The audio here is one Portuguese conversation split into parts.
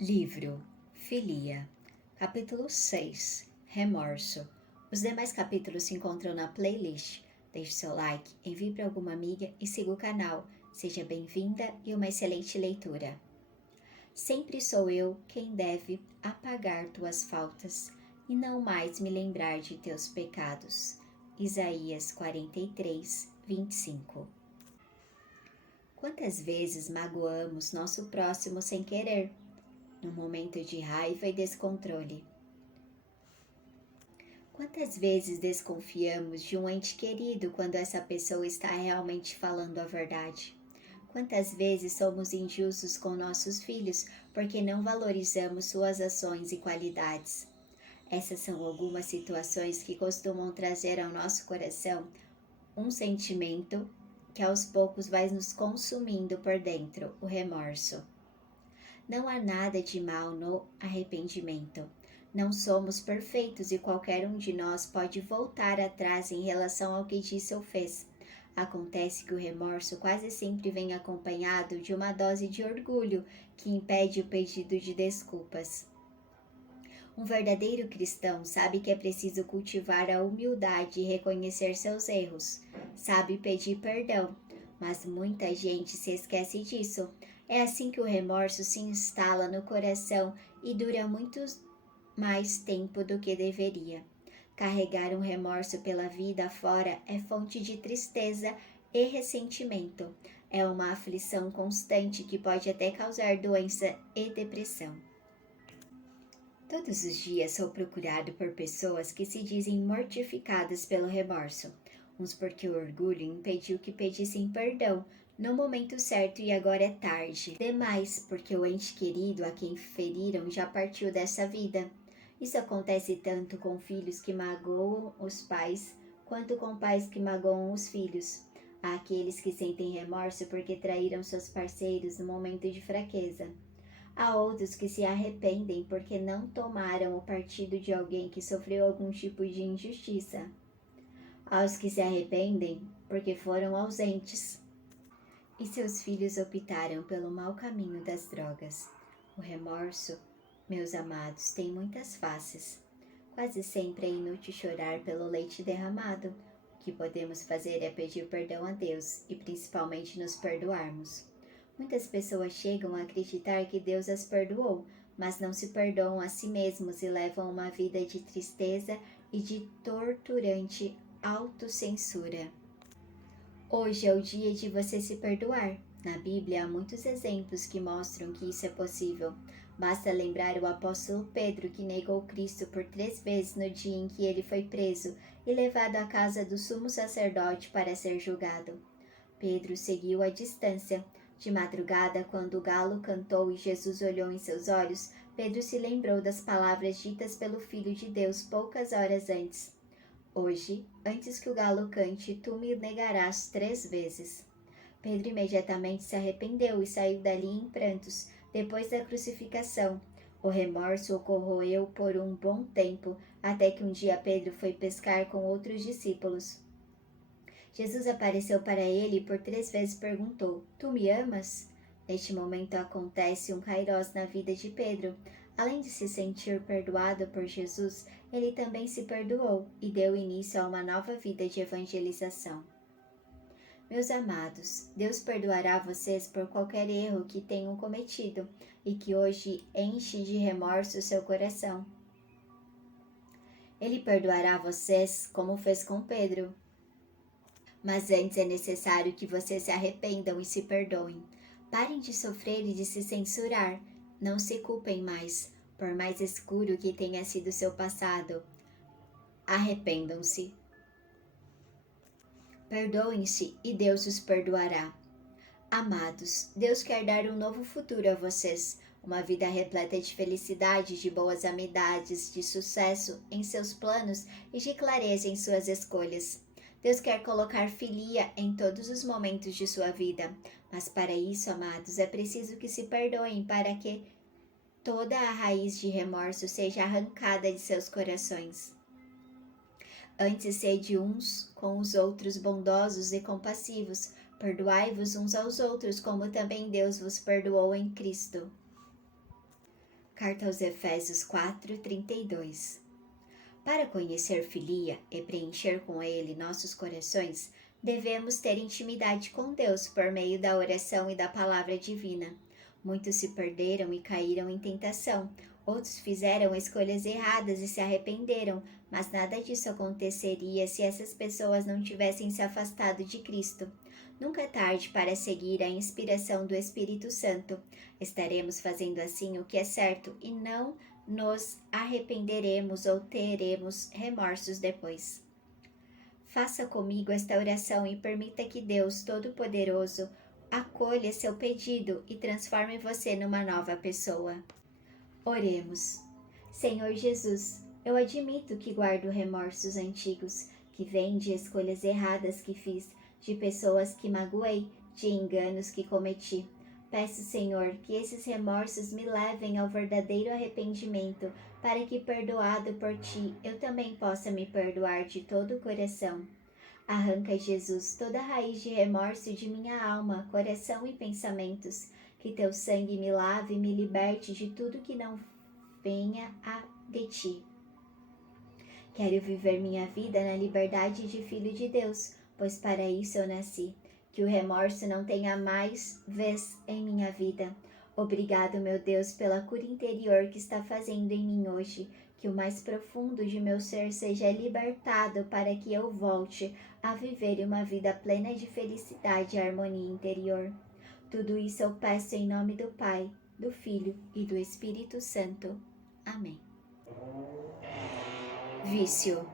Livro Filia, capítulo 6, Remorso. Os demais capítulos se encontram na playlist. Deixe seu like, envie para alguma amiga e siga o canal. Seja bem-vinda e uma excelente leitura. Sempre sou eu quem deve apagar tuas faltas e não mais me lembrar de teus pecados. Isaías 43, 25. Quantas vezes magoamos nosso próximo sem querer, num momento de raiva e descontrole? Quantas vezes desconfiamos de um ente querido quando essa pessoa está realmente falando a verdade? Quantas vezes somos injustos com nossos filhos porque não valorizamos suas ações e qualidades? Essas são algumas situações que costumam trazer ao nosso coração um sentimento que aos poucos vai nos consumindo por dentro, o remorso. Não há nada de mal no arrependimento. Não somos perfeitos e qualquer um de nós pode voltar atrás em relação ao que disse ou fez. Acontece que o remorso quase sempre vem acompanhado de uma dose de orgulho que impede o pedido de desculpas. Um verdadeiro cristão sabe que é preciso cultivar a humildade e reconhecer seus erros. Sabe pedir perdão, mas muita gente se esquece disso. É assim que o remorso se instala no coração e dura muito mais tempo do que deveria. Carregar um remorso pela vida afora é fonte de tristeza e ressentimento. É uma aflição constante que pode até causar doença e depressão. Todos os dias sou procurado por pessoas que se dizem mortificadas pelo remorso. Uns porque o orgulho impediu que pedissem perdão no momento certo e agora é tarde. Demais porque o ente querido a quem feriram já partiu dessa vida. Isso acontece tanto com filhos que magoam os pais, quanto com pais que magoam os filhos. Há aqueles que sentem remorso porque traíram seus parceiros no momento de fraqueza. Há outros que se arrependem porque não tomaram o partido de alguém que sofreu algum tipo de injustiça. Há os que se arrependem porque foram ausentes e seus filhos optaram pelo mau caminho das drogas. O remorso, meus amados, tem muitas faces. Quase sempre é inútil chorar pelo leite derramado. O que podemos fazer é pedir perdão a Deus e principalmente nos perdoarmos. Muitas pessoas chegam a acreditar que Deus as perdoou, mas não se perdoam a si mesmos e levam uma vida de tristeza e de torturante autocensura. Hoje é o dia de você se perdoar. Na Bíblia há muitos exemplos que mostram que isso é possível. Basta lembrar o apóstolo Pedro, que negou Cristo por 3 vezes no dia em que ele foi preso e levado à casa do sumo sacerdote para ser julgado. Pedro seguiu à distância. De madrugada, quando o galo cantou e Jesus olhou em seus olhos, Pedro se lembrou das palavras ditas pelo Filho de Deus poucas horas antes. Hoje, antes que o galo cante, tu me negarás 3 vezes. Pedro imediatamente se arrependeu e saiu dali em prantos, depois da crucificação. O remorso o corroeu por um bom tempo, até que um dia Pedro foi pescar com outros discípulos. Jesus apareceu para ele e por 3 vezes perguntou: Tu me amas? Neste momento acontece um kairós na vida de Pedro. Além de se sentir perdoado por Jesus, ele também se perdoou e deu início a uma nova vida de evangelização. Meus amados, Deus perdoará vocês por qualquer erro que tenham cometido e que hoje enche de remorso o seu coração. Ele perdoará vocês como fez com Pedro. Mas antes é necessário que vocês se arrependam e se perdoem. Parem de sofrer e de se censurar. Não se culpem mais, por mais escuro que tenha sido seu passado. Arrependam-se. Perdoem-se e Deus os perdoará. Amados, Deus quer dar um novo futuro a vocês. Uma vida repleta de felicidade, de boas amizades, de sucesso em seus planos e de clareza em suas escolhas. Deus quer colocar filia em todos os momentos de sua vida, mas para isso, amados, é preciso que se perdoem para que toda a raiz de remorso seja arrancada de seus corações. Antes sede uns com os outros bondosos e compassivos, perdoai-vos uns aos outros, como também Deus vos perdoou em Cristo. Carta aos Efésios 4:32. Para conhecer Filia e preencher com ele nossos corações, devemos ter intimidade com Deus por meio da oração e da palavra divina. Muitos se perderam e caíram em tentação. Outros fizeram escolhas erradas e se arrependeram, mas nada disso aconteceria se essas pessoas não tivessem se afastado de Cristo. Nunca é tarde para seguir a inspiração do Espírito Santo. Estaremos fazendo assim o que é certo e não nos arrependeremos ou teremos remorsos depois. Faça comigo esta oração e permita que Deus Todo-Poderoso acolha seu pedido e transforme você numa nova pessoa. Oremos. Senhor Jesus, eu admito que guardo remorsos antigos, que vêm de escolhas erradas que fiz, de pessoas que magoei, de enganos que cometi. Peço, Senhor, que esses remorsos me levem ao verdadeiro arrependimento, para que, perdoado por Ti, eu também possa me perdoar de todo o coração. Arranca, Jesus, toda a raiz de remorso de minha alma, coração e pensamentos. Que Teu sangue me lave e me liberte de tudo que não venha de Ti. Quero viver minha vida na liberdade de filho de Deus, pois para isso eu nasci. Que o remorso não tenha mais vez em minha vida. Obrigado, meu Deus, pela cura interior que está fazendo em mim hoje. Que o mais profundo de meu ser seja libertado para que eu volte a viver uma vida plena de felicidade e harmonia interior. Tudo isso eu peço em nome do Pai, do Filho e do Espírito Santo. Amém. Vício.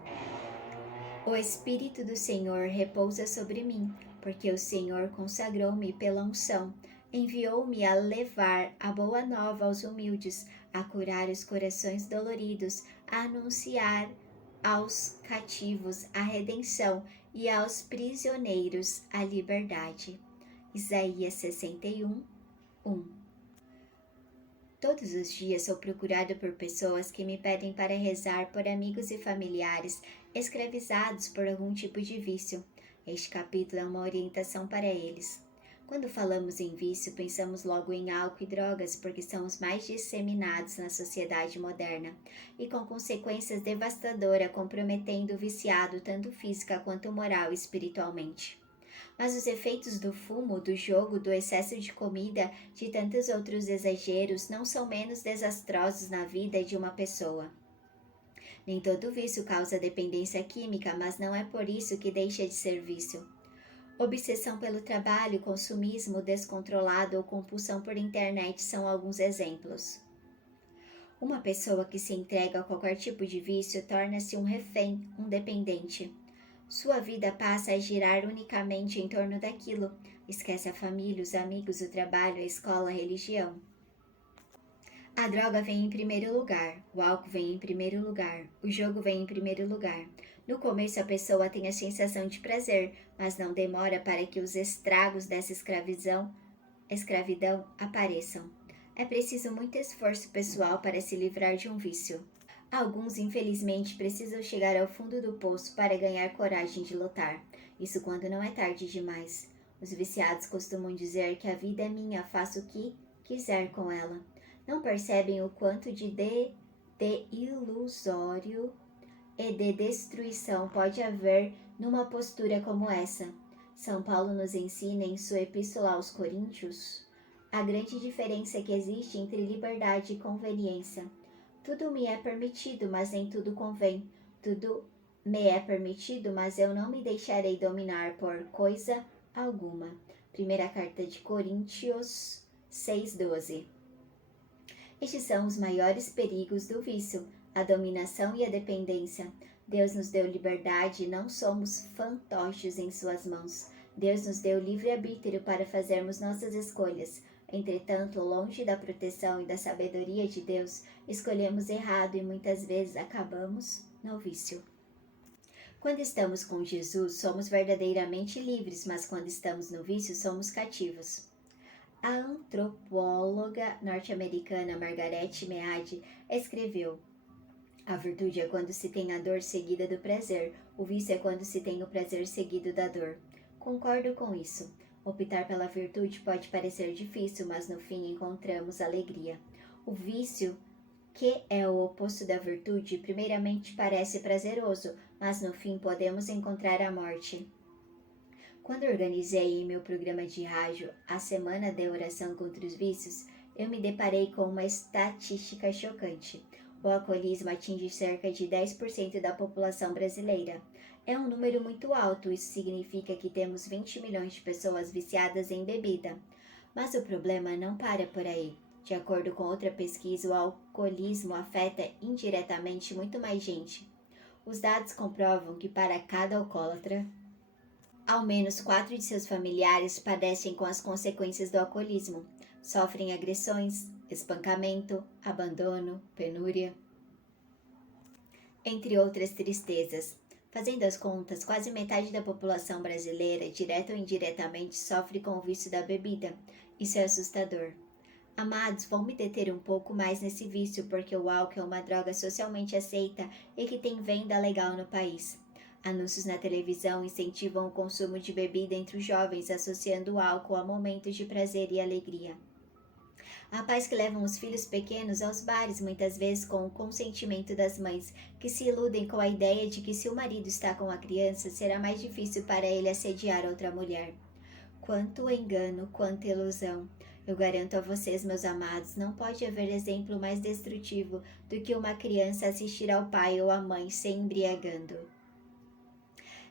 O Espírito do Senhor repousa sobre mim, porque o Senhor consagrou-me pela unção, enviou-me a levar a boa nova aos humildes, a curar os corações doloridos, a anunciar aos cativos a redenção e aos prisioneiros a liberdade. Isaías 61, 1. Todos os dias sou procurado por pessoas que me pedem para rezar por amigos e familiares escravizados por algum tipo de vício. Este capítulo é uma orientação para eles. Quando falamos em vício, pensamos logo em álcool e drogas, porque são os mais disseminados na sociedade moderna, e com consequências devastadoras, comprometendo o viciado tanto física quanto moral e espiritualmente. Mas os efeitos do fumo, do jogo, do excesso de comida, de tantos outros exageros não são menos desastrosos na vida de uma pessoa. Nem todo vício causa dependência química, mas não é por isso que deixa de ser vício. Obsessão pelo trabalho, consumismo descontrolado ou compulsão por internet são alguns exemplos. Uma pessoa que se entrega a qualquer tipo de vício torna-se um refém, um dependente. Sua vida passa a girar unicamente em torno daquilo. Esquece a família, os amigos, o trabalho, a escola, a religião. A droga vem em primeiro lugar, o álcool vem em primeiro lugar, o jogo vem em primeiro lugar. No começo a pessoa tem a sensação de prazer, mas não demora para que os estragos dessa escravidão apareçam. É preciso muito esforço pessoal para se livrar de um vício. Alguns, infelizmente, precisam chegar ao fundo do poço para ganhar coragem de lutar. Isso quando não é tarde demais. Os viciados costumam dizer que a vida é minha, faço o que quiser com ela. Não percebem o quanto de ilusório e de destruição pode haver numa postura como essa. São Paulo nos ensina em sua epístola aos Coríntios a grande diferença que existe entre liberdade e conveniência. Tudo me é permitido, mas nem tudo convém. Tudo me é permitido, mas eu não me deixarei dominar por coisa alguma. Primeira carta de Coríntios 6:12. Estes são os maiores perigos do vício, a dominação e a dependência. Deus nos deu liberdade e não somos fantoches em suas mãos. Deus nos deu livre-arbítrio para fazermos nossas escolhas. Entretanto, longe da proteção e da sabedoria de Deus, escolhemos errado e muitas vezes acabamos no vício. Quando estamos com Jesus, somos verdadeiramente livres, mas quando estamos no vício, somos cativos. A antropóloga norte-americana Margaret Mead escreveu: a virtude é quando se tem a dor seguida do prazer, o vício é quando se tem o prazer seguido da dor. Concordo com isso. Optar pela virtude pode parecer difícil, mas no fim encontramos alegria. O vício que é o oposto da virtude, primeiramente parece prazeroso, mas no fim podemos encontrar a morte. Quando organizei em meu programa de rádio a Semana da Oração contra os Vícios, eu me deparei com uma estatística chocante. O alcoolismo atinge cerca de 10% da população brasileira. É um número muito alto, isso significa que temos 20 milhões de pessoas viciadas em bebida. Mas o problema não para por aí. De acordo com outra pesquisa, o alcoolismo afeta indiretamente muito mais gente. Os dados comprovam que para cada alcoólatra, ao menos 4 de seus familiares padecem com as consequências do alcoolismo. Sofrem agressões, espancamento, abandono, penúria, entre outras tristezas. Fazendo as contas, quase metade da população brasileira, direta ou indiretamente, sofre com o vício da bebida. Isso é assustador. Amados, vão me deter um pouco mais nesse vício, porque o álcool é uma droga socialmente aceita e que tem venda legal no país. Anúncios na televisão incentivam o consumo de bebida entre os jovens, associando o álcool a momentos de prazer e alegria. Há pais que levam os filhos pequenos aos bares, muitas vezes com o consentimento das mães, que se iludem com a ideia de que se o marido está com a criança, será mais difícil para ele assediar outra mulher. Quanto engano, quanta ilusão! Eu garanto a vocês, meus amados, não pode haver exemplo mais destrutivo do que uma criança assistir ao pai ou à mãe se embriagando.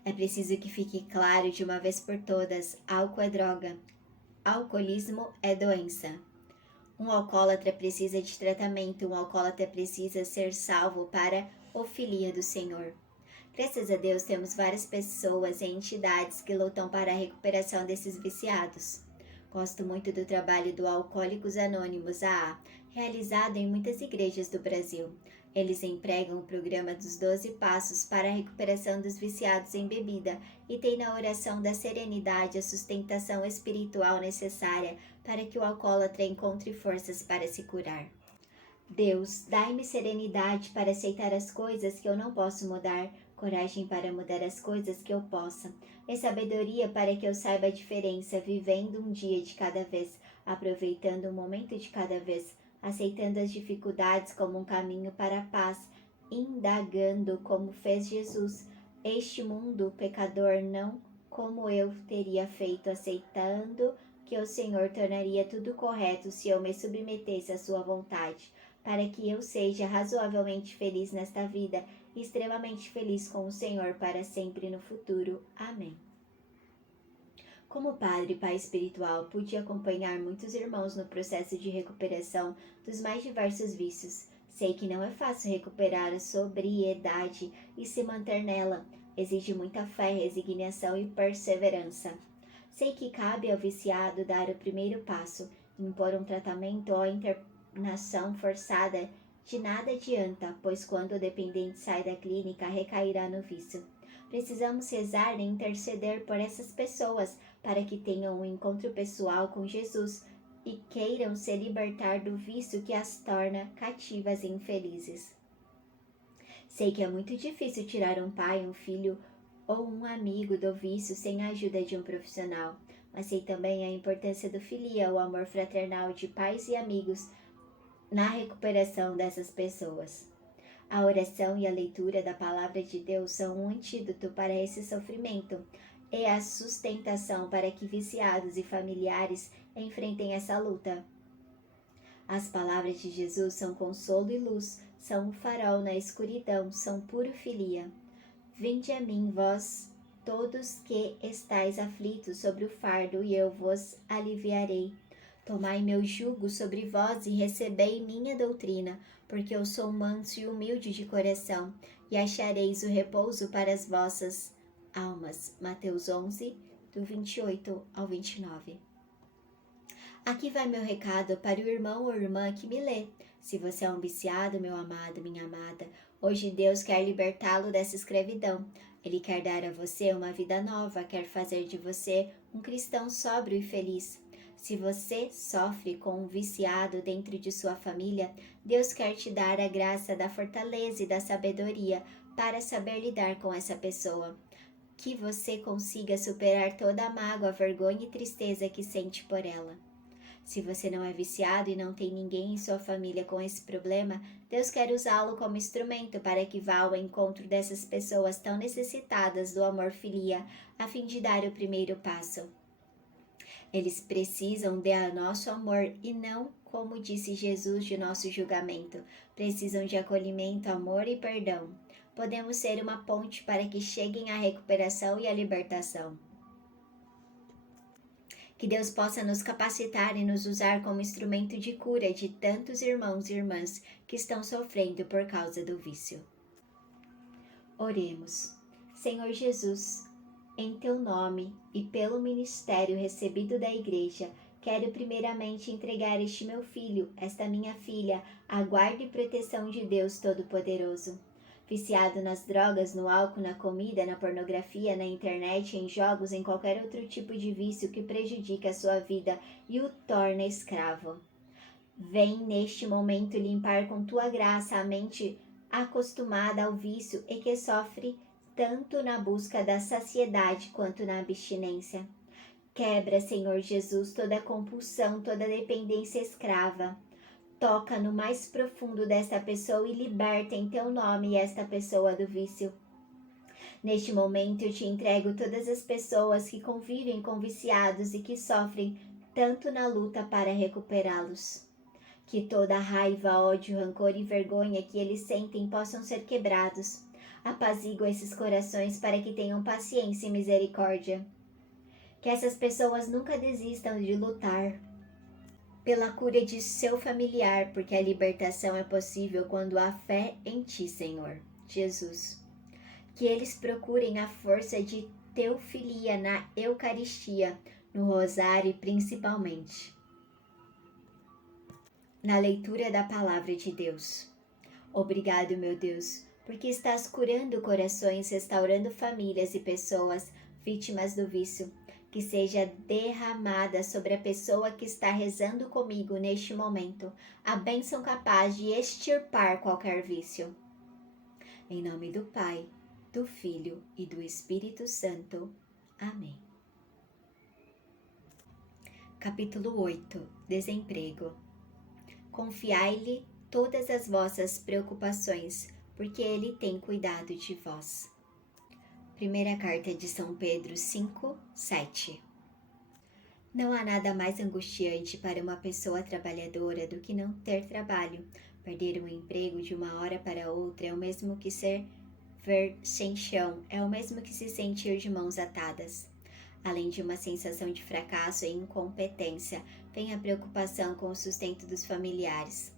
É preciso que fique claro de uma vez por todas, álcool é droga, alcoolismo é doença. Um alcoólatra precisa de tratamento, um alcoólatra precisa ser salvo para a filia do Senhor. Graças a Deus temos várias pessoas e entidades que lutam para a recuperação desses viciados. Gosto muito do trabalho do Alcoólicos Anônimos, AA, realizado em muitas igrejas do Brasil. Eles empregam o programa dos 12 Passos para a recuperação dos viciados em bebida e têm na oração da serenidade a sustentação espiritual necessária para que o alcoólatra encontre forças para se curar. Deus, dai-me serenidade para aceitar as coisas que eu não posso mudar, coragem para mudar as coisas que eu possa, e sabedoria para que eu saiba a diferença, vivendo um dia de cada vez, aproveitando um momento de cada vez, aceitando as dificuldades como um caminho para a paz, indagando como fez Jesus, este mundo pecador não como eu teria feito, aceitando que o Senhor tornaria tudo correto se eu me submetesse à sua vontade, para que eu seja razoavelmente feliz nesta vida e extremamente feliz com o Senhor para sempre no futuro. Amém. Como padre e pai espiritual, pude acompanhar muitos irmãos no processo de recuperação dos mais diversos vícios. Sei que não é fácil recuperar a sobriedade e se manter nela. Exige muita fé, resignação e perseverança. Sei que cabe ao viciado dar o primeiro passo, impor um tratamento ou a internação forçada de nada adianta, pois quando o dependente sai da clínica, recairá no vício. Precisamos rezar e interceder por essas pessoas para que tenham um encontro pessoal com Jesus e queiram se libertar do vício que as torna cativas e infelizes. Sei que é muito difícil tirar um pai, um filho ou um amigo do vício sem a ajuda de um profissional, mas sei também a importância do filia, o amor fraternal de pais e amigos na recuperação dessas pessoas. A oração e a leitura da palavra de Deus são um antídoto para esse sofrimento e a sustentação para que viciados e familiares enfrentem essa luta. As palavras de Jesus são consolo e luz, são um farol na escuridão, são puro filia. Vinde a mim, vós todos que estáis aflitos sobre o fardo, e eu vos aliviarei. Tomai meu jugo sobre vós e recebei minha doutrina, porque eu sou manso e humilde de coração, e achareis o repouso para as vossas almas. Mateus 11, do 28 ao 29. Aqui vai meu recado para o irmão ou irmã que me lê. Se você é um viciado, meu amado, minha amada, hoje Deus quer libertá-lo dessa escravidão. Ele quer dar a você uma vida nova, quer fazer de você um cristão sóbrio e feliz. Se você sofre com um viciado dentro de sua família, Deus quer te dar a graça da fortaleza e da sabedoria para saber lidar com essa pessoa. Que você consiga superar toda a mágoa, vergonha e tristeza que sente por ela. Se você não é viciado e não tem ninguém em sua família com esse problema, Deus quer usá-lo como instrumento para que vá ao encontro dessas pessoas tão necessitadas do amor filia, a fim de dar o primeiro passo. Eles precisam de nosso amor e não, como disse Jesus, de nosso julgamento. Precisam de acolhimento, amor e perdão. Podemos ser uma ponte para que cheguem à recuperação e à libertação. Que Deus possa nos capacitar e nos usar como instrumento de cura de tantos irmãos e irmãs que estão sofrendo por causa do vício. Oremos. Senhor Jesus, em Teu nome e pelo ministério recebido da Igreja, quero primeiramente entregar este meu filho, esta minha filha, à guarda e proteção de Deus Todo-Poderoso. Viciado nas drogas, no álcool, na comida, na pornografia, na internet, em jogos, em qualquer outro tipo de vício que prejudica a sua vida e o torna escravo. Vem neste momento limpar com Tua graça a mente acostumada ao vício e que sofre tanto na busca da saciedade quanto na abstinência. Quebra, Senhor Jesus, toda compulsão, toda dependência escrava. Toca no mais profundo desta pessoa e liberta em Teu nome esta pessoa do vício. Neste momento eu te entrego todas as pessoas que convivem com viciados e que sofrem tanto na luta para recuperá-los. Que toda raiva, ódio, rancor e vergonha que eles sentem possam ser quebrados. Apazigua esses corações para que tenham paciência e misericórdia. Que essas pessoas nunca desistam de lutar pela cura de seu familiar, porque a libertação é possível quando há fé em Ti, Senhor Jesus. Que eles procurem a força de Teu filia na Eucaristia, no Rosário principalmente. Na leitura da Palavra de Deus. Obrigado, meu Deus, porque estás curando corações, restaurando famílias e pessoas vítimas do vício. Que seja derramada sobre a pessoa que está rezando comigo neste momento a bênção capaz de extirpar qualquer vício. Em nome do Pai, do Filho e do Espírito Santo. Amém. Capítulo 8. Desemprego. Confiai-lhe todas as vossas preocupações, porque ele tem cuidado de vós. Primeira carta de São Pedro 5, 7. Não há nada mais angustiante para uma pessoa trabalhadora do que não ter trabalho. Perder um emprego de uma hora para outra é o mesmo que ser ver sem chão, é o mesmo que se sentir de mãos atadas. Além de uma sensação de fracasso e incompetência, vem a preocupação com o sustento dos familiares.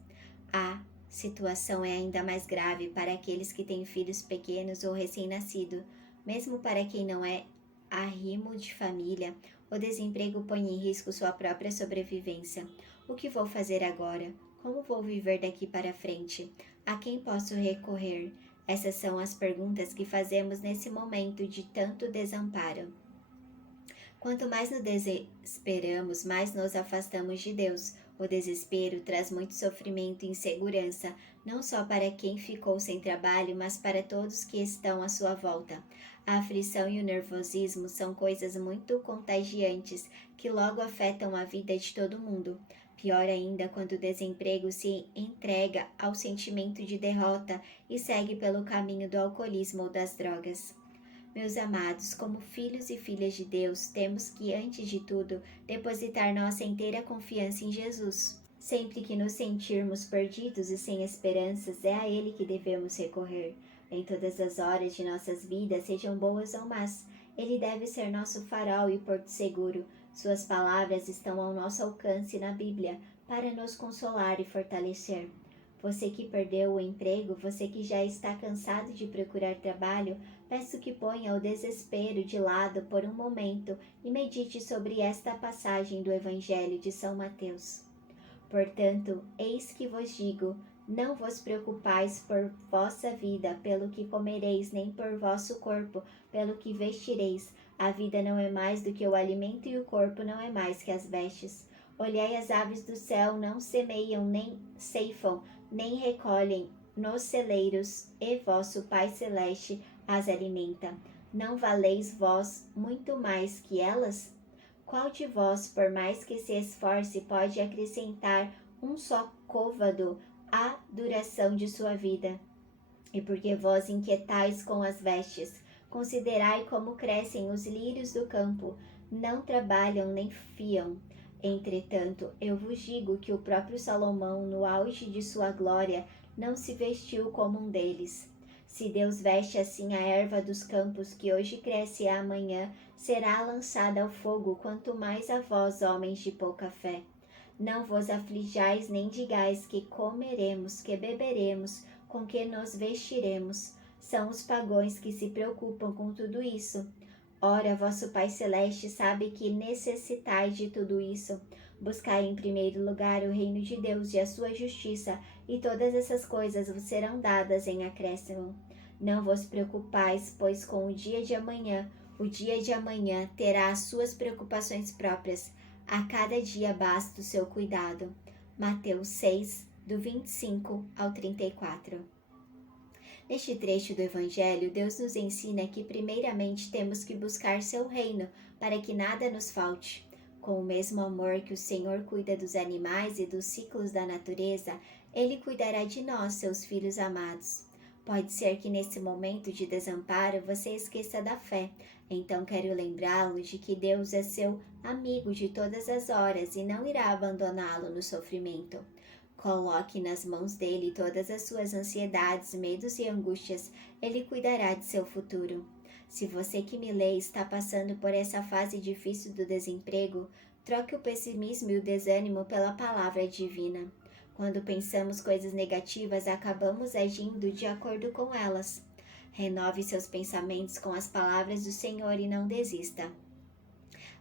A situação é ainda mais grave para aqueles que têm filhos pequenos ou recém-nascidos. Mesmo para quem não é arrimo de família, o desemprego põe em risco sua própria sobrevivência. O que vou fazer agora? Como vou viver daqui para frente? A quem posso recorrer? Essas são as perguntas que fazemos nesse momento de tanto desamparo. Quanto mais nos desesperamos, mais nos afastamos de Deus. O desespero traz muito sofrimento e insegurança, não só para quem ficou sem trabalho, mas para todos que estão à sua volta. A aflição e o nervosismo são coisas muito contagiantes que logo afetam a vida de todo mundo. Pior ainda quando o desemprego se entrega ao sentimento de derrota e segue pelo caminho do alcoolismo ou das drogas. Meus amados, como filhos e filhas de Deus, temos que, antes de tudo, depositar nossa inteira confiança em Jesus. Sempre que nos sentirmos perdidos e sem esperanças, é a Ele que devemos recorrer. Em todas as horas de nossas vidas, sejam boas ou más, Ele deve ser nosso farol e porto seguro. Suas palavras estão ao nosso alcance na Bíblia para nos consolar e fortalecer. Você que perdeu o emprego, você que já está cansado de procurar trabalho, peço que ponha o desespero de lado por um momento e medite sobre esta passagem do Evangelho de São Mateus. Portanto, eis que vos digo, não vos preocupais por vossa vida, pelo que comereis, nem por vosso corpo, pelo que vestireis. A vida não é mais do que o alimento e o corpo não é mais que as vestes. Olhai as aves do céu, não semeiam, nem ceifam, nem recolhem nos celeiros, e vosso Pai Celeste as alimenta. Não valeis vós muito mais que elas? Qual de vós, por mais que se esforce, pode acrescentar um só côvado à duração de sua vida? E porque vós inquietais com as vestes, considerai como crescem os lírios do campo, não trabalham nem fiam. Entretanto, eu vos digo que o próprio Salomão, no auge de sua glória, não se vestiu como um deles. Se Deus veste assim a erva dos campos, que hoje cresce e amanhã será lançada ao fogo, quanto mais a vós, homens de pouca fé. Não vos aflijais nem digais que comeremos, que beberemos, com que nos vestiremos. São os pagãos que se preocupam com tudo isso. Ora, vosso Pai Celeste sabe que necessitais de tudo isso. Buscai em primeiro lugar o reino de Deus e a sua justiça, e todas essas coisas vos serão dadas em acréscimo. Não vos preocupais, pois com o dia de amanhã terá as suas preocupações próprias. A cada dia basta o seu cuidado. Mateus 6, do 25 ao 34. Neste trecho do Evangelho, Deus nos ensina que primeiramente temos que buscar seu reino para que nada nos falte. Com o mesmo amor que o Senhor cuida dos animais e dos ciclos da natureza, Ele cuidará de nós, seus filhos amados. Pode ser que nesse momento de desamparo você esqueça da fé, então quero lembrá-lo de que Deus é seu amigo de todas as horas e não irá abandoná-lo no sofrimento. Coloque nas mãos dele todas as suas ansiedades, medos e angústias. Ele cuidará de seu futuro. Se você que me lê está passando por essa fase difícil do desemprego, troque o pessimismo e o desânimo pela palavra divina. Quando pensamos coisas negativas, acabamos agindo de acordo com elas. Renove seus pensamentos com as palavras do Senhor e não desista.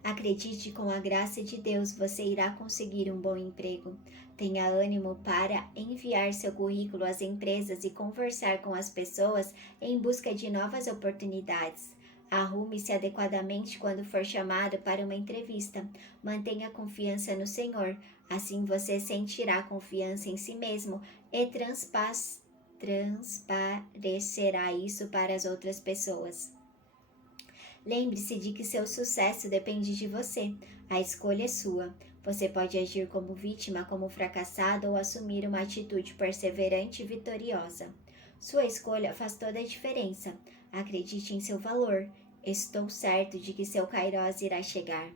Acredite, com a graça de Deus você irá conseguir um bom emprego. Tenha ânimo para enviar seu currículo às empresas e conversar com as pessoas em busca de novas oportunidades. Arrume-se adequadamente quando for chamado para uma entrevista. Mantenha confiança no Senhor, assim você sentirá confiança em si mesmo e transparecerá isso para as outras pessoas. Lembre-se de que seu sucesso depende de você. A escolha é sua. Você pode agir como vítima, como fracassado ou assumir uma atitude perseverante e vitoriosa. Sua escolha faz toda a diferença. Acredite em seu valor. Estou certo de que seu Kairos irá chegar.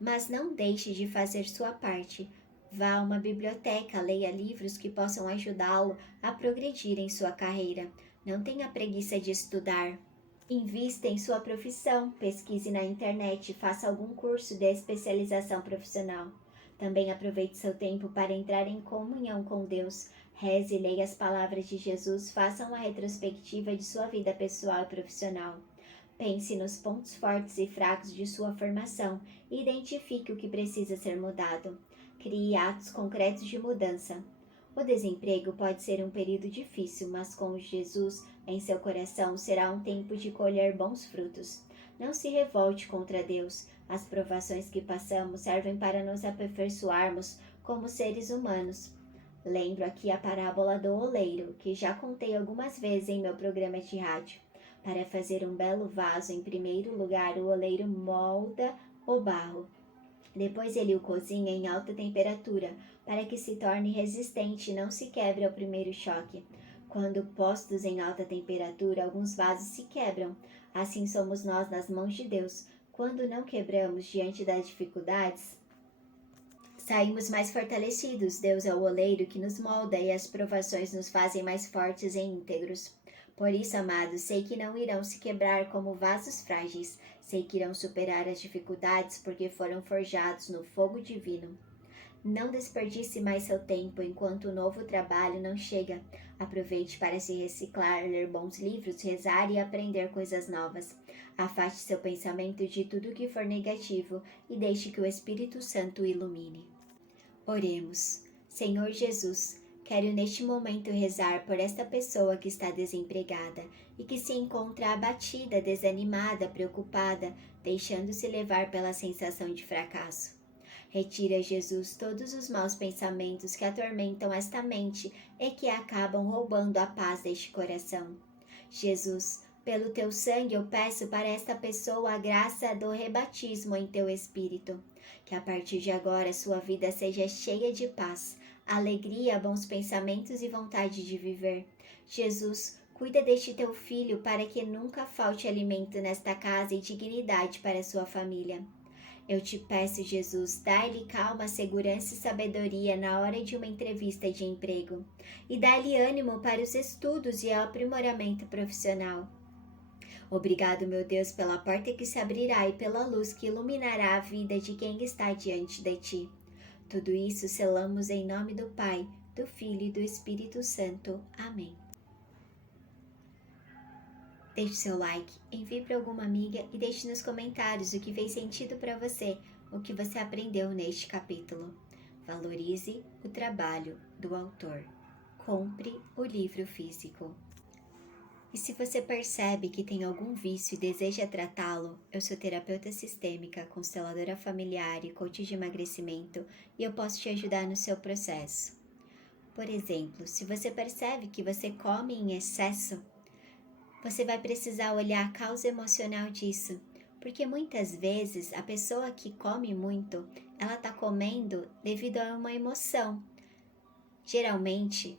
Mas não deixe de fazer sua parte. Vá a uma biblioteca, leia livros que possam ajudá-lo a progredir em sua carreira. Não tenha preguiça de estudar. Invista em sua profissão, pesquise na internet, faça algum curso de especialização profissional. Também aproveite seu tempo para entrar em comunhão com Deus. Reze e leia as palavras de Jesus, faça uma retrospectiva de sua vida pessoal e profissional. Pense nos pontos fortes e fracos de sua formação e identifique o que precisa ser mudado. Crie atos concretos de mudança. O desemprego pode ser um período difícil, mas com Jesus em seu coração será um tempo de colher bons frutos. Não se revolte contra Deus. As provações que passamos servem para nos aperfeiçoarmos como seres humanos. Lembro aqui a parábola do oleiro, que já contei algumas vezes em meu programa de rádio. Para fazer um belo vaso, em primeiro lugar, o oleiro molda o barro. Depois ele o cozinha em alta temperatura, para que se torne resistente e não se quebre ao primeiro choque. Quando postos em alta temperatura, alguns vasos se quebram. Assim somos nós nas mãos de Deus. Quando não quebramos diante das dificuldades, saímos mais fortalecidos. Deus é o oleiro que nos molda e as provações nos fazem mais fortes e íntegros. Por isso, amados, sei que não irão se quebrar como vasos frágeis. Sei que irão superar as dificuldades porque foram forjados no fogo divino. Não desperdice mais seu tempo enquanto o novo trabalho não chega. Aproveite para se reciclar, ler bons livros, rezar e aprender coisas novas. Afaste seu pensamento de tudo que for negativo e deixe que o Espírito Santo o ilumine. Oremos. Senhor Jesus, quero neste momento rezar por esta pessoa que está desempregada e que se encontra abatida, desanimada, preocupada, deixando-se levar pela sensação de fracasso. Retira, Jesus, todos os maus pensamentos que atormentam esta mente e que acabam roubando a paz deste coração. Jesus, Pelo teu sangue eu peço para esta pessoa a graça do rebatismo em teu espírito. Que a partir de agora sua vida seja cheia de paz, alegria, bons pensamentos e vontade de viver. Jesus, cuida deste teu filho para que nunca falte alimento nesta casa e dignidade para sua família. Eu te peço, Jesus, dai-lhe calma, segurança e sabedoria na hora de uma entrevista de emprego. E dai-lhe ânimo para os estudos e aprimoramento profissional. Obrigado, meu Deus, pela porta que se abrirá e pela luz que iluminará a vida de quem está diante de ti. Tudo isso selamos em nome do Pai, do Filho e do Espírito Santo. Amém. Deixe seu like, envie para alguma amiga e deixe nos comentários o que fez sentido para você, o que você aprendeu neste capítulo. Valorize o trabalho do autor. Compre o livro físico. E se você percebe que tem algum vício e deseja tratá-lo, eu sou terapeuta sistêmica, consteladora familiar e coach de emagrecimento e eu posso te ajudar no seu processo. Por exemplo, se você percebe que você come em excesso, você vai precisar olhar a causa emocional disso, porque muitas vezes a pessoa que come muito, ela está comendo devido a uma emoção. Geralmente,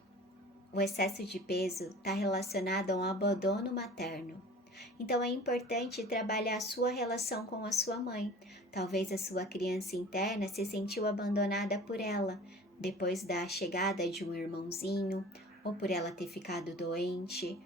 o excesso de peso está relacionado a um abandono materno. Então é importante trabalhar a sua relação com a sua mãe. Talvez a sua criança interna se sentiu abandonada por ela, depois da chegada de um irmãozinho, ou por ela ter ficado doente,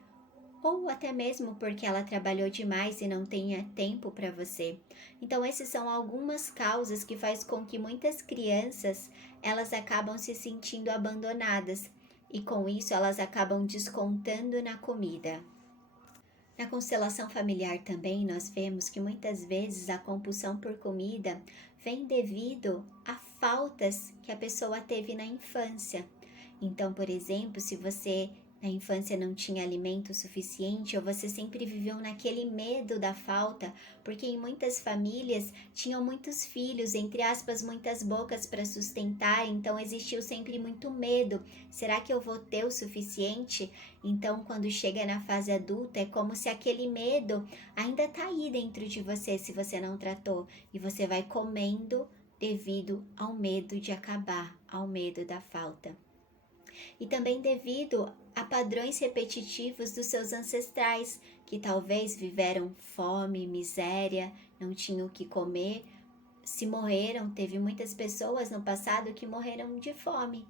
ou até mesmo porque ela trabalhou demais e não tenha tempo para você. Então essas são algumas causas que faz com que muitas crianças, elas acabam se sentindo abandonadas e com isso elas acabam descontando na comida. Na constelação familiar também nós vemos que muitas vezes a compulsão por comida vem devido a faltas que a pessoa teve na infância. Então, por exemplo, se você na infância não tinha alimento suficiente ou você sempre viveu naquele medo da falta, porque em muitas famílias tinham muitos filhos, entre aspas, muitas bocas para sustentar, então existiu sempre muito medo. Será que eu vou ter o suficiente? Então, quando chega na fase adulta, é como se aquele medo ainda está aí dentro de você, se você não tratou, e você vai comendo devido ao medo de acabar, ao medo da falta. E também devido a padrões repetitivos dos seus ancestrais, que talvez viveram fome, miséria, não tinham o que comer, se morreram, teve muitas pessoas no passado que morreram de fome.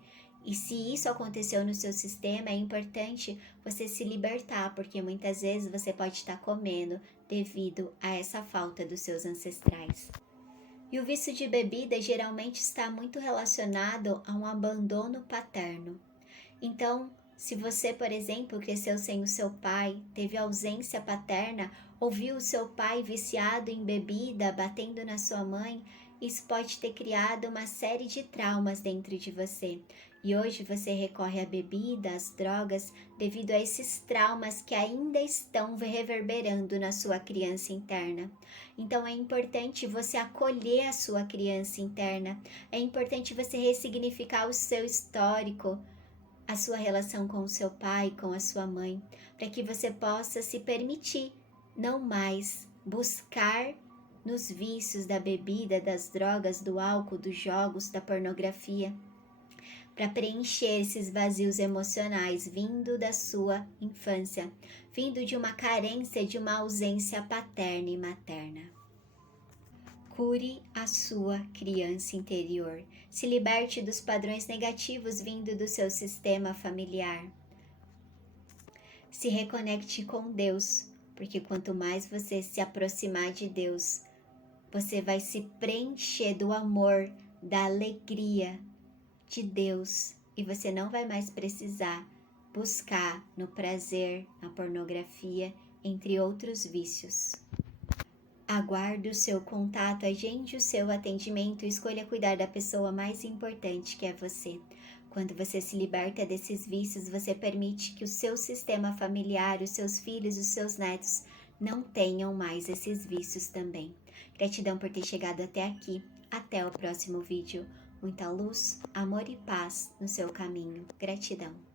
E se isso aconteceu no seu sistema, é importante você se libertar, porque muitas vezes você pode estar comendo devido a essa falta dos seus ancestrais. E o vício de bebida geralmente está muito relacionado a um abandono paterno. Então, se você, por exemplo, cresceu sem o seu pai, teve ausência paterna, ou viu o seu pai viciado em bebida, batendo na sua mãe, isso pode ter criado uma série de traumas dentro de você. E hoje você recorre à bebida, às drogas, devido a esses traumas que ainda estão reverberando na sua criança interna. Então é importante você acolher a sua criança interna, é importante você ressignificar o seu histórico, a sua relação com o seu pai, com a sua mãe, para que você possa se permitir não mais buscar nos vícios da bebida, das drogas, do álcool, dos jogos, da pornografia, para preencher esses vazios emocionais vindo da sua infância, vindo de uma carência, de uma ausência paterna e materna. Cure a sua criança interior. Se liberte dos padrões negativos vindo do seu sistema familiar. Se reconecte com Deus, porque quanto mais você se aproximar de Deus, você vai se preencher do amor, da alegria de Deus e você não vai mais precisar buscar no prazer, na pornografia, entre outros vícios. Aguarde o seu contato, agende o seu atendimento e escolha cuidar da pessoa mais importante que é você. Quando você se liberta desses vícios, você permite que o seu sistema familiar, os seus filhos, os seus netos não tenham mais esses vícios também. Gratidão por ter chegado até aqui. Até o próximo vídeo. Muita luz, amor e paz no seu caminho. Gratidão.